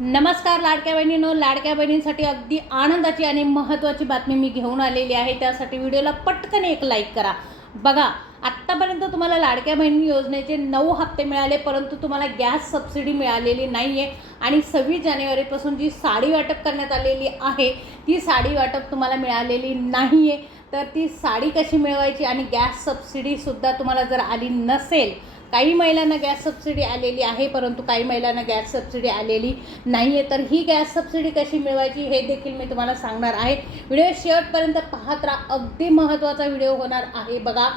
नमस्कार लाडक्या बहिणींनो, लाडक्या बहिणींसाठी अगदी आनंदाची आणि महत्त्वाची बातमी मी घेऊन आलेली आहे। त्यासाठी व्हिडिओला पटकन एक लाईक करा। बघा, आत्तापर्यंत तुम्हाला लाडक्या बहिणी योजनेचे 9 हप्ते मिळाले, परंतु तुम्हाला गॅस सबसिडी मिळालेली नाही आहे। आणि 26 जानेवारीपासून जी साडी वाटप करण्यात आलेली आहे ती साडी वाटप तुम्हाला मिळालेली नाही आहे। तर ती साडी कशी मिळवायची आणि गॅस सबसिडीसुद्धा तुम्हाला जर आली नसेल, काही महिलांना गॅस सबसिडी आलेली आहे परंतु काही महिलांना गॅस सबसिडी आलेली नाही आहे, तर ही गॅस सबसिडी कशी मिळवायची हे देखील मी तुम्हाला सांगणार आहे। व्हिडिओ शेवटपर्यंत पाहत राहा, अगदी महत्त्वाचा व्हिडिओ होणार आहे। बघा,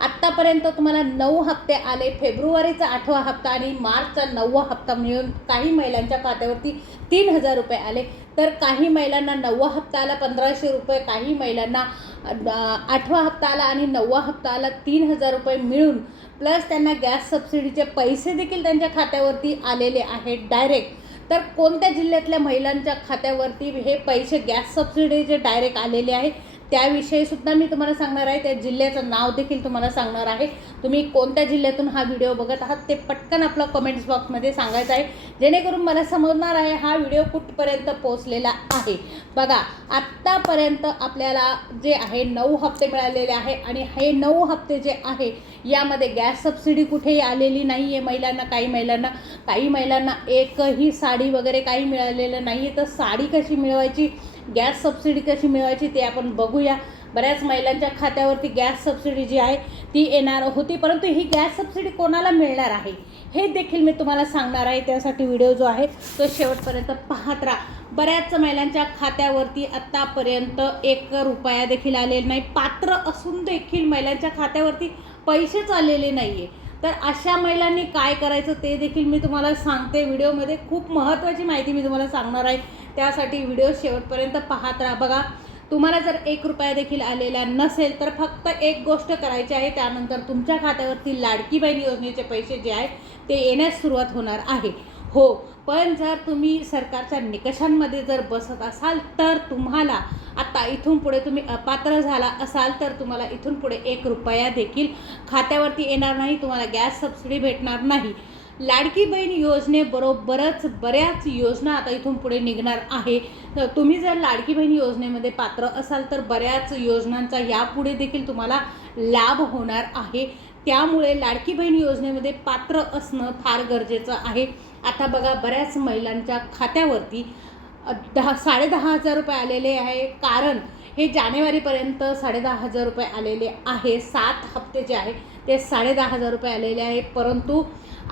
आत्तापर्यंत तुम्हाला 9 हप्ते आले। फेब्रुवारीचा 8वा हप्ता आणि मार्चचा 9वा हप्ता मिळून काही महिलांच्या खात्यावरती 3000 रुपये आले। तर काही महिलांना 9वा हप्ता आला 1500 रुपये, काही महिलांना 8वा हप्ता आला आणि 9वा हप्ता आला 3000 रुपये मिळून प्लस त्यांना गॅस सबसिडीचे पैसे देखील त्यांच्या खात्यावरती आलेले आहेत डायरेक्ट। तर कोणत्या जिल्ह्यातल्या महिलांच्या खात्यावरती हे पैसे गॅस सबसिडीचे डायरेक्ट आलेले आहे त्याविषयी सुद्धा मी तुम्हाला सांगणार आहे। त्या जिल्ह्याचं नाव देखील तुम्हाला सांगणार आहे। तुम्ही कोणत्या जिल्ह्यातून हा व्हिडिओ बघत आहात ते पटकन आपलं कमेंट्स बॉक्समध्ये सांगायचं आहे, जेणेकरून मला समजणार आहे हा व्हिडिओ कुठपर्यंत पोहोचलेला आहे। बघा, आत्तापर्यंत आपल्याला जे आहे 9 हप्ते मिळालेले आहे आणि हे 9 हप्ते जे आहे यामध्ये गॅस सबसिडी कुठेही आलेली नाही आहे महिलांना। काही महिलांना एकही साडी वगैरे काही मिळालेलं नाही आहे। तर साडी कशी मिळवायची, गॅस सबसिडी कशी मिळवायची ते आपण बघूया। बऱ्याच महिलांच्या खात्यावरती गॅस सबसिडी जी आहे ती येणार होती, परंतु ही गॅस सबसिडी कोणाला मिळणार आहे हे देखील मी तुम्हाला सांगणार आहे। त्यासाठी व्हिडिओ जो आहे तो शेवटपर्यंत पाहत राहा। बऱ्याच महिलांच्या खात्यावरती आत्तापर्यंत 1 रुपया देखील आलेला नाही, पात्र असून देखील महिलांच्या खात्यावरती पैसेच आलेले नाही आहे। तर अशा महिलांनी काय करायचं ते देखील मी तुम्हाला सांगते। व्हिडिओमध्ये खूप महत्त्वाची माहिती मी तुम्हाला सांगणार आहे, त्यासाठी व्हिडिओ शेवटपर्यंत पाहत राहा। बघा, तुम्हाला जर 1 रुपया देखील आलेला नसेल तर फक्त एक गोष्ट करायची आहे, त्यानंतर तुमच्या खात्यावरती लाडकी बहीण योजनेचे पैसे जे आहेत ते येण्यास सुरुवात होणार आहे। हो, पण जर तुम्ही सरकारच्या निकषांमध्ये जर बसत असाल तर तुम्हाला आता इथून पुढे तुम्ही अपात्र झाला असाल तर तुम्हाला इथून पुढे 1 रुपया देखील खात्यावरती येणार नाही, तुम्हाला गॅस सबसिडी भेटणार नाही। लाडकी बहीण योजनेबरोबरच बऱ्याच योजना आता इथून पुढे निघणार आहे। तर तुम्ही जर लाडकी बहीण योजनेमध्ये पात्र असाल तर बऱ्याच योजनांचा यापुढे देखील तुम्हाला लाभ होणार आहे। त्यामुळे लाडकी बहीण योजनेमध्ये पात्र असणं फार गरजेचं आहे। आता बघा, बऱ्याच महिलांच्या खात्यावरती 10,500 रुपये आलेले आहे, कारण हे जानेवारीपर्यंत 10,500 रुपये आलेले आहे। 7 हप्ते जे आहे ते 10,500 रुपये आलेले आहे, परंतु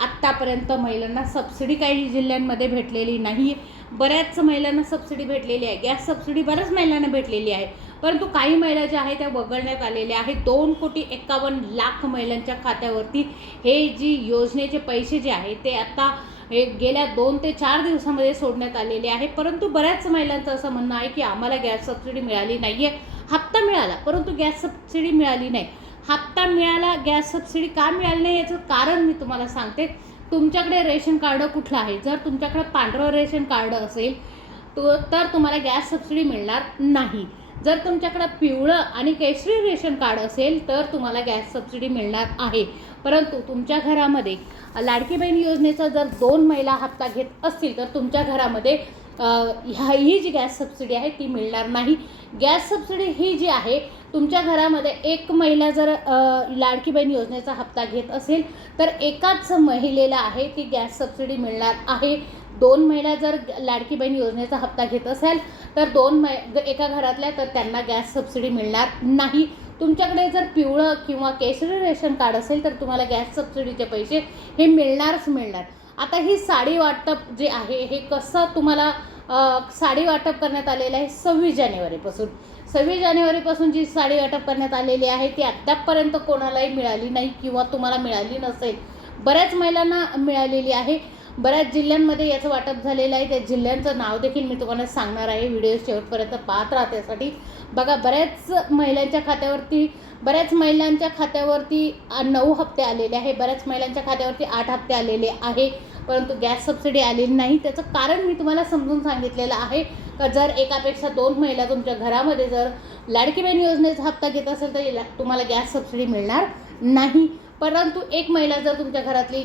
आत्तापर्यंत महिलांना सबसिडी काही जिल्ह्यांमध्ये भेटलेली नाही आहे। बऱ्याच महिलांना सबसिडी भेटलेली आहे, गॅस सबसिडी बऱ्याच महिलांना भेटलेली आहे, परंतु काही महिला ज्या आहेत त्या वगळण्यात आलेल्या आहेत। 2,51,00,000 महिलांच्या खात्यावरती हे जी योजनेचे पैसे जे आहे ते आता गेल्या 2 ते 4 दिवसामध्ये सोडण्यात आलेले आहे। परंतु बऱ्याच महिलांचं असं म्हणणं आहे की आम्हाला गॅस सबसिडी मिळाली नाही आहे, हप्ता मिळाला परंतु गॅस सबसिडी मिळाली नाही। हप्ता मिळाला, गॅस सबसिडी का मिळाली नाही याचं कारण मी तुम्हाला सांगते। तुमच्याकडे रेशन कार्ड कुठलं आहे, जर तुमच्याकडे पांढरं रेशन कार्ड असेल तर तुम्हाला गॅस सबसिडी मिळणार नाही। जर तुमच्याकडे पिवळं आणि केशरी रेशन कार्ड असेल तर तुम्हाला गॅस सबसिडी मिळणार आहे। परंतु तुमच्या घरामध्ये लाडकी बहीण योजनेचा जर 2 महिला हप्ता घेत असतील तर तुमच्या घरामध्ये ही जी गॅस सबसिडी आहे ती मिळणार नाही। गॅस सबसिडी ही जी आहे, तुमच्या घरामध्ये एक महिला जर लाडकी बहीण योजनेचा हप्ता घेत असेल तर एकाच महिलेला आहे ती गॅस सबसिडी मिळणार आहे। 2 महिला जर लाडकी बहीण योजनेचा हप्ता घेत असेल तर एका घरातल्या तर त्यांना गॅस सबसिडी मिळणार नाही। तुमच्याकडे जर पिवळं किंवा केशरी रेशन कार्ड असेल तर तुम्हाला गॅस सबसिडीचे पैसे हे मिळणारच मिळणार। आता ही साडी वाटप जे आहे हे कसं तुम्हाला साडी वाटप करण्यात आलेलं आहे 26 जानेवारीपासून। 26 जानेवारीपासून जी साडी वाटप करण्यात आलेली आहे ती आत्तापर्यंत कोणालाही मिळाली नाही किंवा तुम्हाला मिळाली नसेल। बऱ्याच महिलांना मिळालेली आहे, बऱ्याच जिल्ह्यांमध्ये याचं वाटप झालेलं आहे। त्या जिल्ह्यांचं नाव देखील मी तुम्हाला सांगणार आहे, व्हिडिओ शेवटपर्यंत पाहत राहा त्यासाठी। बघा, बऱ्याच महिलांच्या खात्यावरती 9 हप्ते आलेले आहे, बऱ्याच महिलांच्या खात्यावरती 8 हप्ते आलेले आहे, परंतु गॅस सबसिडी आलेली नाही। त्याचं कारण मी तुम्हाला समजून सांगितलेलं आहे का जर एकापेक्षा 2 महिला तुमच्या घरामध्ये जर लाडकी बहीण योजनेचा हप्ता घेत असेल तर तुम्हाला गॅस सबसिडी मिळणार नाही। परंतु एक महिला जर तुमच्या घरातली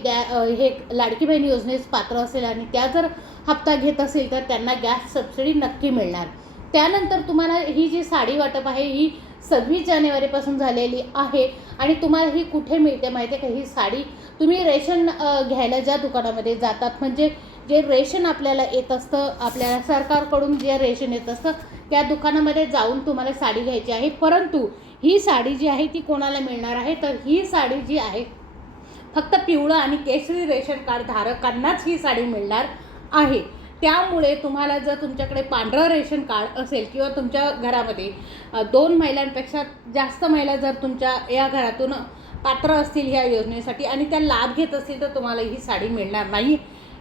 हे लाडकी बहीण योजनेस पात्र असेल आणि त्या जर हप्ता घेत असेल तर त्यांना गॅस सबसिडी नक्की मिळणार. त्यानंतर तुम्हाला ही जी साडी वाटप आहे ही 26 जानेवारीपासून झालेली आहे आणि तुम्हाला ही कुठे मिळते माहिती आहे का? ही साडी तुम्ही रेशन घ्यायला ज्या दुकानामध्ये जातात, म्हणजे जे रेशन आपल्याला येत असतं, आपल्याला सरकारकडून जे रेशन येत असतं त्या दुकानामध्ये जाऊन तुम्हाला साडी घ्यायची आहे. परंतु ही साडी जी आहे ती कोणाला मिळणार आहे? तर ही साडी जी आहे फक्त पिवळं आणि केशरी रेशन कार्ड धारकांनाच ही साडी मिळणार आहे. त्यामुळे तुम्हाला जर तुमच्याकडे पांढरं रेशन कार्ड असेल किंवा तुमच्या घरामध्ये 2 महिलांपेक्षा जास्त महिला जर तुमच्या या घरातून पात्र असतील ह्या योजनेसाठी आणि त्या लाभ घेत असतील तर तुम्हाला ही साडी मिळणार नाही.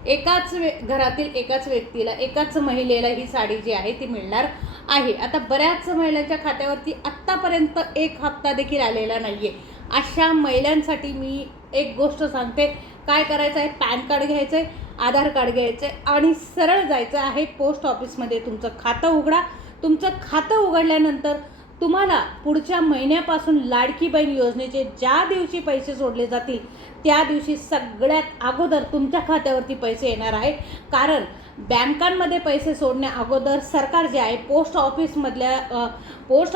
एकाच घरातील एकाच व्यक्तीला, एकाच महिलेला ही साडी जी आहे ती मिळणार आहे. आता बऱ्याच महिलांच्या खात्यावरती आत्तापर्यंत एक हप्ता देखील आलेला नाही आहे. अशा महिलांसाठी मी एक गोष्ट सांगते, काय करायचं आहे? पॅन कार्ड घ्यायचं आहे, आधार कार्ड घ्यायचं आहे आणि सरळ जायचं आहे पोस्ट ऑफिसमध्ये. तुमचं खातं उघडा. तुमचं खातं उघडल्यानंतर तुम्हाला पुढच्या महिन्यापासून लाडकी बहीण योजनेचे ज्या दिवशी पैसे सोडले जातील त्या दिवशी सगळ्यात अगोदर तुमच्या खात्यावरती पैसे येणार आहे. कारण बँकांमध्ये पैसे सोडण्या अगोदर सरकार जे आहे पोस्ट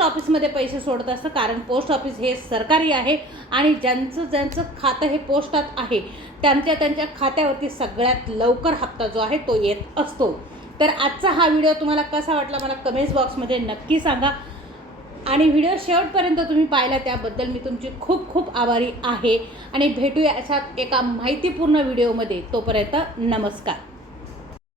ऑफिसमध्ये पैसे सोडत असतं. कारण पोस्ट ऑफिस हे सरकारी आहे आणि ज्यांचं खातं हे पोस्टात आहे त्यांच्या खात्यावरती सगळ्यात लवकर हप्ता जो आहे तो येत असतो. तर आजचा हा व्हिडिओ तुम्हाला कसा वाटला मला कमेंट्स बॉक्समध्ये नक्की सांगा आणि व्हिडिओ शेवटपर्यंत तुम्ही पाहिला त्याबद्दल मी तुमची खूप खूप आभारी आहे आणि भेटूया अशाच एका माहितीपूर्ण व्हिडिओमध्ये. तोपर्यंत नमस्कार.